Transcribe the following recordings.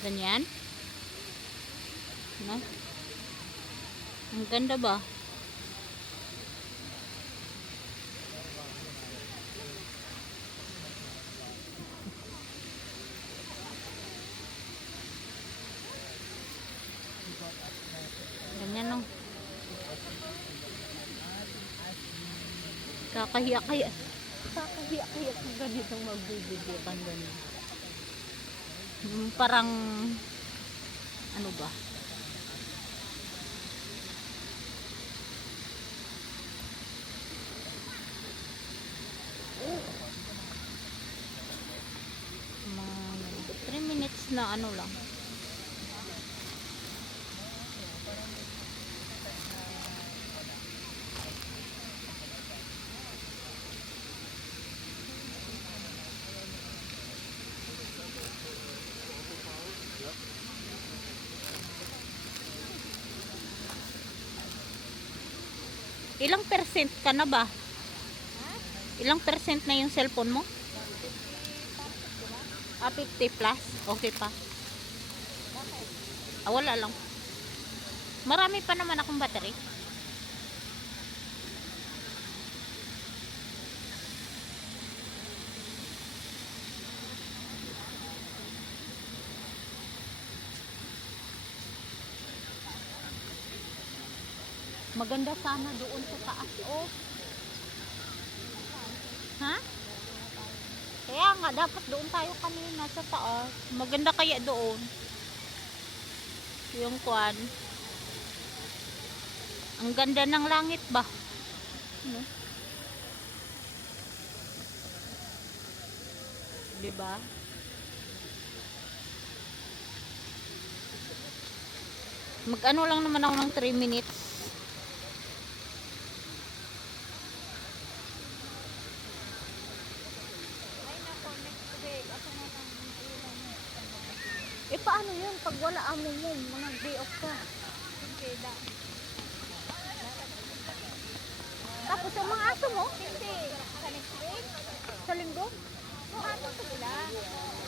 Ganyan. No? Ang ganda ba? Ganyan no. Kakahiya-kaya. Kakahiya-kaya kung ganitong magbibideo kang ganyan. Parang ano ba? Mga 3 minutes na ano lang. Ilang percent ka na ba? Ilang percent na yung cellphone mo? 50 plus? Okay pa. Wala lang. Marami pa naman akong battery. Maganda sana doon sa taas. Oh. Ha? Kaya nga, dapat doon tayo kanina sa taas. Maganda kaya doon. Yung kwan. Ang ganda ng langit ba? Ano? Diba? Mag-ano lang naman ako ng 3 minutes. Paano yun? Pag wala amo mo, mga day off ka. Hindi da. Tapos yung mga aso mo? Hindi. Sa next week? Sa linggo? Buhaton ko sila.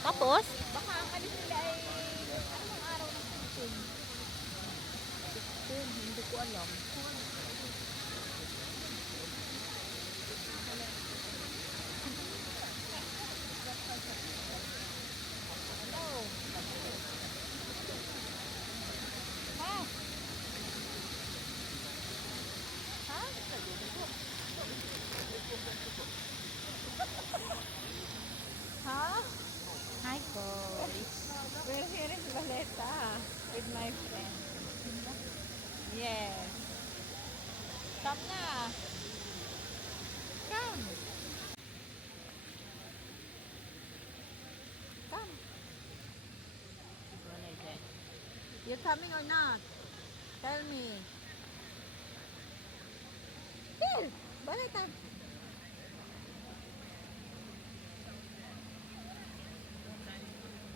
Tapos? Baka ang alis nila ay anong araw ng 15. Hindi ko alam. Ha? Hi, boys. We're here in Valeta with my friend. Yes. Come na. Come. Come. You coming or not? Tell me. Here. Valeta.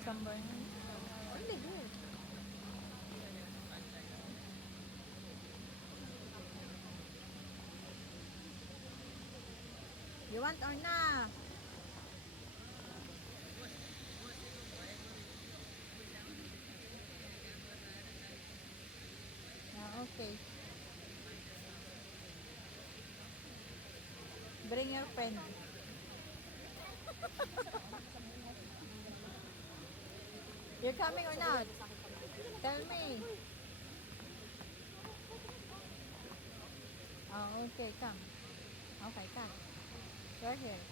Somewhere. Really good. You want or na? Okay. Bring your friend. You're coming or not? Tell me. Oh, okay, come. Okay, come. You're here.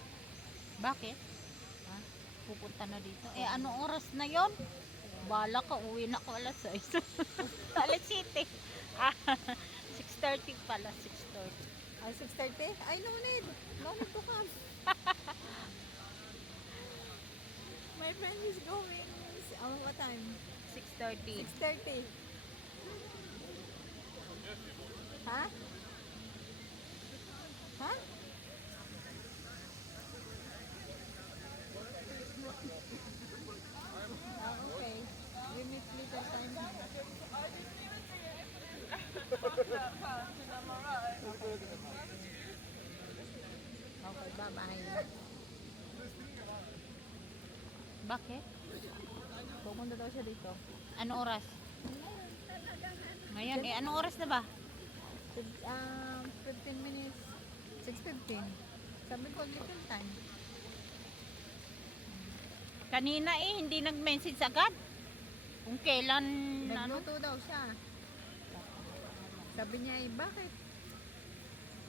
Bakit? Ha? Pupunta na dito. Anong oras na yon? Bala ka, uwi na ko alas 6. Alas City. 6:30 pala, 6:30. 6:30? I no need. No need to come. My friend is going. What time? 6:30. 6:30. Huh? Huh? Okay. We meet later time. Okay, bye-bye. Bakit? Pupunta daw siya dito. Ano oras? Ngayon, eh anong oras na ba? 15 minutes. 6:15. Sabi ko, little time. Kanina eh, hindi nag-message agad. Kung kailan, ano? Nagluto daw siya. Sabi niya, bakit?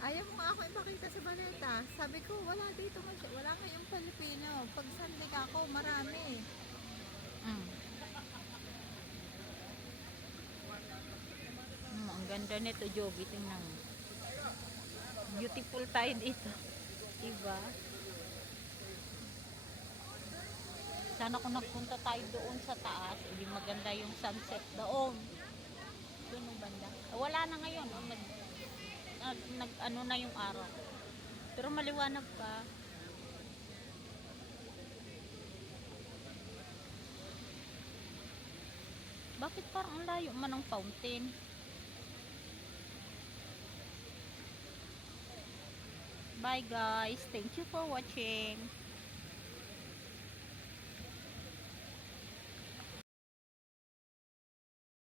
Ayaw mo nga ako ipakita sa baleta. Sabi ko, wala dito. Wala ngayong Pilipino. Pag Sunday ka ako, marami. Mm. Ang ganda nito, Joby. Tingnan mo. Beautiful tayo dito. Diba? Sana kung nagpunta tayo doon sa taas, hindi maganda yung sunset doon. Doon yung banda. Wala na ngayon. Oh, ano na yung araw. Pero maliwanag pa. Bakit parang ang layo man ng fountain? Bye guys. Thank you for watching.